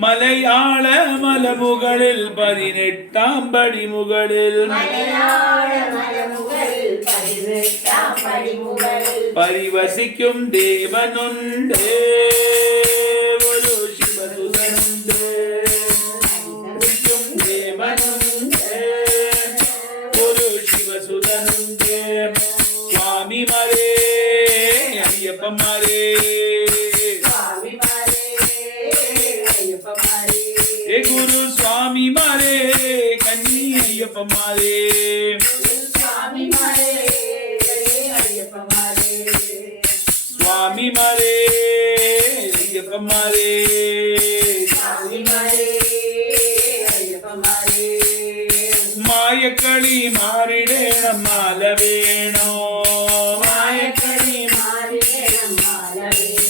மலையாள மலமுகளில் 18ஆம் படி முகளில் பரிவசிக்கும் தேவனுண்டே ஒரு சிவசுதனுண்டே தேவனுண்டே ஒரு சிவசுதனுண்டே சுவாமி மரே ஐயப்ப மரே गुरु स्वामी मारे कन्नी अय्यप्प मारे स्वामी मारे अय्यप्प मारे स्वामी मारे अय्यप्प मारे स्वामी मारे अय्यप्प मारे मायकळि मारिडेण मालवेणो मायकळि मारिडेण मालवेणो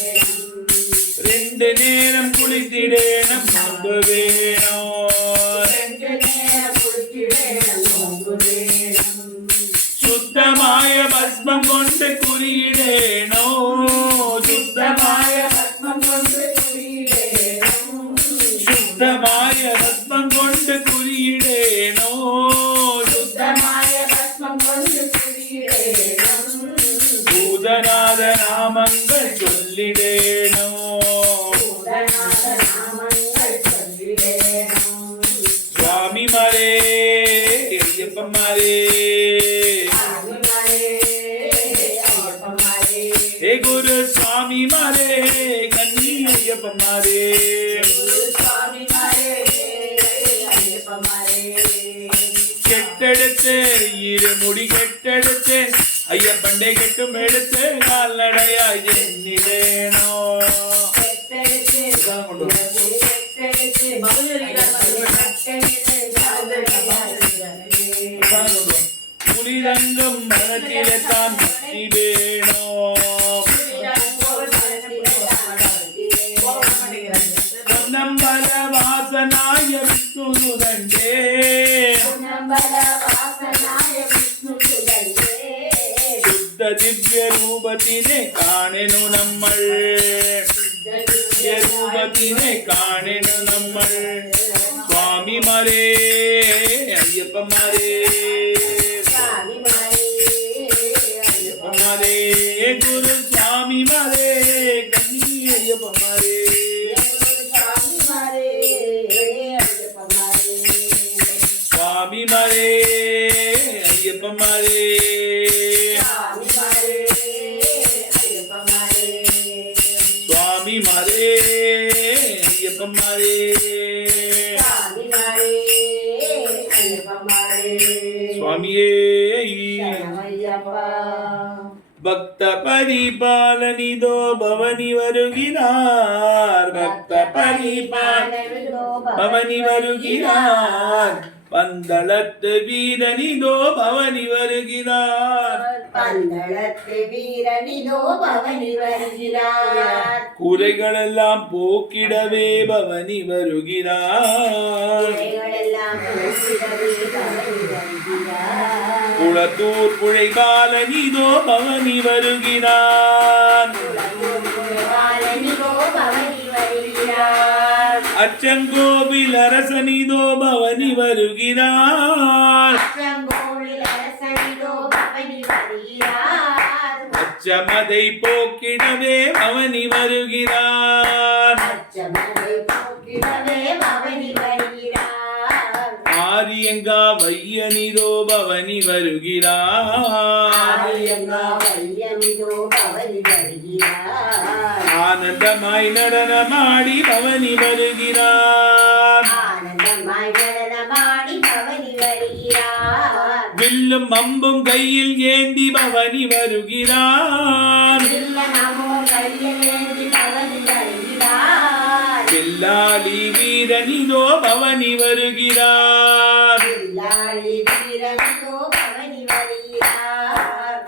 ரெண்டு நேரம் குளித்திடேனம் நோன்பு வேணும் சுத்தமாய பஸ்மம் கொண்டு குறியிடேனோ சுத்தமாய பஸ்மம் கொண்டு குறியிடேனோ சுத்தமாய பஸ்மம் கொண்டு குறியிடேனோ சுத்தமாய பஸ்மம் கொண்டு குறியிடேனோ பூதநாத நாமங்கள் சொல்லிடேனோ स्वामी मारे अय्यप्प मारे हे गुरु स्वामी मारे कन्नी अय्यप्प मारे கெட்டெடுத்து இருமுடி கெட்டெடுத்து ஐயப்பண்டை கெட்டும் எடுத்து கால்நடையாய் எண்ணிடேனோ புலிரங்கம் மனத்திலே தான் பக்தி வேணோ பொன்னம்பல வாசனாய விஷ்ணுதண்டே சுத்த திவ்ய ரூபத்தினை காணெனு நம்மள் ரூபத்தினை காணெனு நம்மள் சுவாமி மரே ஐயப்ப மரே ஐயப்ப மரே குரு சுவாமி மரே கன்னி ஐயப்ப மரே சுவாமி மரே ஐயப்ப மரே स्वामी मारे अय्यप्प मारे स्वामिये भक्त परिपालनिदो भवनि वरुगिरार भक्त परिपालनिदो भवनि वरुगिरार பந்தளத்து வீரனிதோ பவனி வருகிறார் பந்தளத்து வீரனிதோ பவனி வருகிறார் குறைகளெல்லாம் போக்கிடவே பவனி வருகிறார் குளத்தூர் புழை பாலனிதோ பவனி வருகிறார் அச்சங்கோவில் அரசனிதோ பவனி வருகிறார் அச்சமதை போக்கிடவே பவனி வருகிறார் ஆரியங்கா வையனிதோ பவனி வருகிறார் ஆனந்தமாய் நடனமாடி பவனி வருகிறார் வில்லும் அம்பும் கையில் ஏந்தி பவனி வருகிறார் பில்லாளி வீரனிதோ பவனி வருகிறார்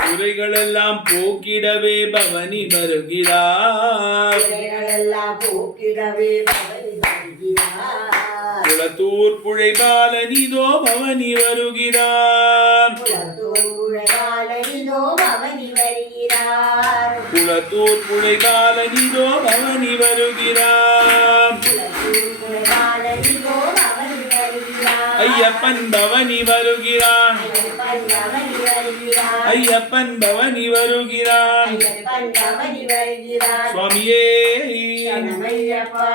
குறைகளெல்லாம் போக்கிடவே பவனி வருகிறார் குளத்தூர் புழை பாலனிதோ பவனி வருகிறார் குளத்தூர் புழை பாலனிதோ பவனி வருகிறார் ஐயப்பன் பவனி வருகிறான் ஐயப்பன் பவனி வருகிறான் ஐயப்பன் பவனி வருகிறான் ஐயப்பன் பவனி வருகிறான் சுவாமியே சரணமையப்பா